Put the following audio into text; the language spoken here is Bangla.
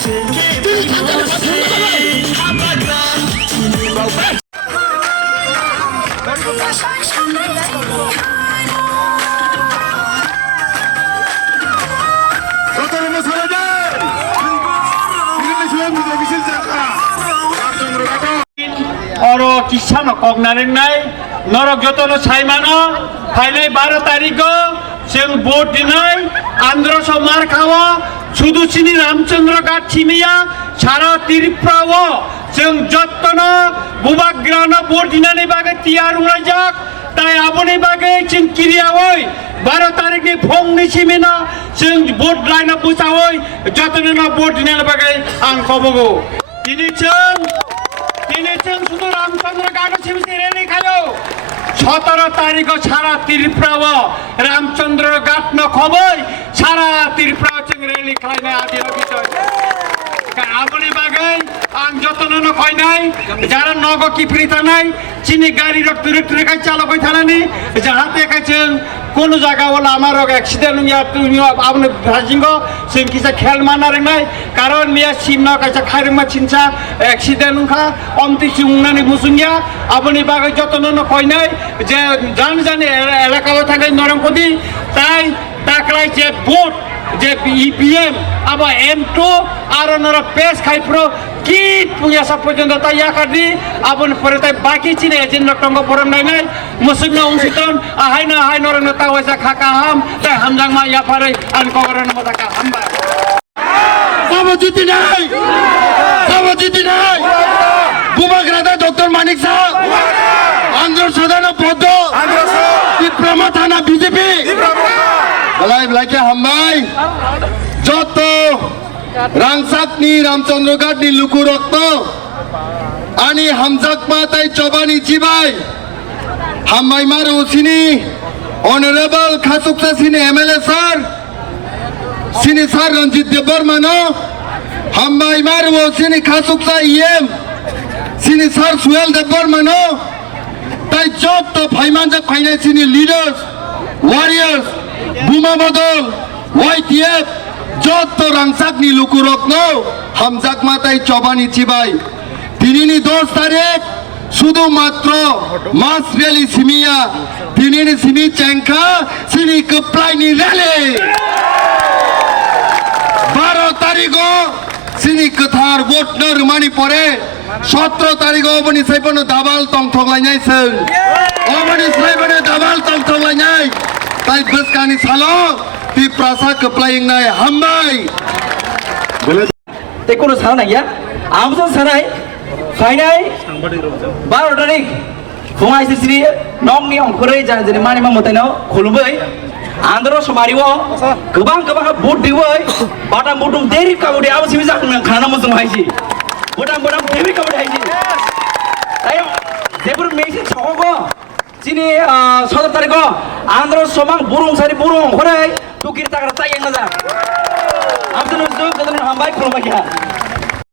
Oro kisah no kong naring nai, norok joto no sai mano, Friday 12 তারিখে সেং ভোট দিনাই আন্ধ্র সমার খাওয়া শুধু চিনি রামচন্দ্র ঘাট ছিমিয়া সারা ত্রিপুরা সেং যত্ন বুবাগ্রান ভোট দিনানি বাগে তিয়ার উড়াই যাক তাই আপনি বাগে চিন কিরিয়া ওই 12 তারিখে ফোন নিছিমিনা সেং ভোট লাইন বুঝা ওই যত্ন না ভোট দিনানি বাগে আং কবগো তিনি শুধু রামচন্দ্র ঘাট ছিমিতে রেলি খায়ো 17 তারিখে সারা ত্রিপুরা রামচন্দ্র ঘাট ন খবর সারা ত্রিপুরা রেলি খায় না আদি বিষয় আপনি বাগে আং যতন ন কয় নাই যারা নগ কি ফ্রিতা নাই চিনি গাড়ি রক্ত রেখাই চালক হই থানানি যাহাতে কাছেন কোন জায়গা হলো আমার অ্যাক্সিডেন্ট ইয়া তুমি আপনি ভাজিঙ্গ সিং কিসা খেল মানার নাই কারণ মিয়া সিম না কাছে খাইরমা চিনছা অ্যাক্সিডেন্ট উখা অমতি চিংনানি মুসুঙ্গিয়া আপনি বাগে যতন ন কয় নাই যে জানি এলাকাও থাকে নরমপতি তাই টাকলাই যে ভোট যে ইপিএম আবার M2 আর ওনারা পেস খাইপ্রো কি পুয়াসা পর্যন্ত তাই ইয়াকাদি আপন পরে তাই বাকি চিনে এজেন্ট টঙ্গ পরম নাই নাই মুসুগনা উংসিতন আহাই না হাই নরন তাওয়াসা খাকা হাম তাই হামজাং মা ইয়া পারে আন কগরন মদাকা হামবা সাবজিতি নাই বুবাগ্রাদা ডক্টর মানিক সাহেব আন্ধ্র সদান পদ্ম ত্রিপুরা থানা বিজেপি বলাই বলাইকে হামবাই যত রাংসাকনি রামচন্দ্র ঘাটনি লুকু রক্ত আনি হামজাকমা তাই চবানি চিবাই হামবাই মারু সিনি অনারেবল খাসুকসা সিনি এমএলএ স্যার সিনি স্যার রঞ্জিত দেববর্মানো হামবাই মারু সিনি খাসুকসা ইএম সিনি স্যার সুয়েল দেববর্মানো তাই যত ফাইমানজাক ফাইনাই সিনি লিডার্স ওয়ারিয়ার্স বুমা বদল YTF যত রাংসাকনি লুকুরত্ন হামজাক মাতাই চবানি চিবাই তিনিনি 10 তারিখ শুধুমাত্র মাস রেলি সিমিয়া তিনিনি সিনি চ্যাংখা সিনি কপ্লাইনি রেলে 12 তারিখ সিনি কথার ভোট নরমানি পরে 17 তারিখ অবনি সাইপন দাবাল তং থংলাইনাই সং অবনি সাইপন দাবাল তং থংলাইনাই তাই বসকানি সালো তি প্রাসা কপ্লাইং নাই হামবাই তে কোন সারা না গিয়া আমজন সারাই ফাইনাই 12 তারিখ ফুঙাই সিসরি নংনি अंखरै जान जेने मानि मा मताइनो खुलुबै आंध्र समारिव गोबां बुट दिवै बाटा मुटुम देरि काबुदि आबो सिबि जाखना खाना मजों हाइसि बोटाम देरि काबुदि हाइसि ताय जेबुर मेसिन छगो जिनि 17 तारिख आंध्र समां बुरुं सारि बुरुं अंखरै तुकिर ताग्रा तायें ना जा आबदुल जुग गदन हामबाय खुलुमबाय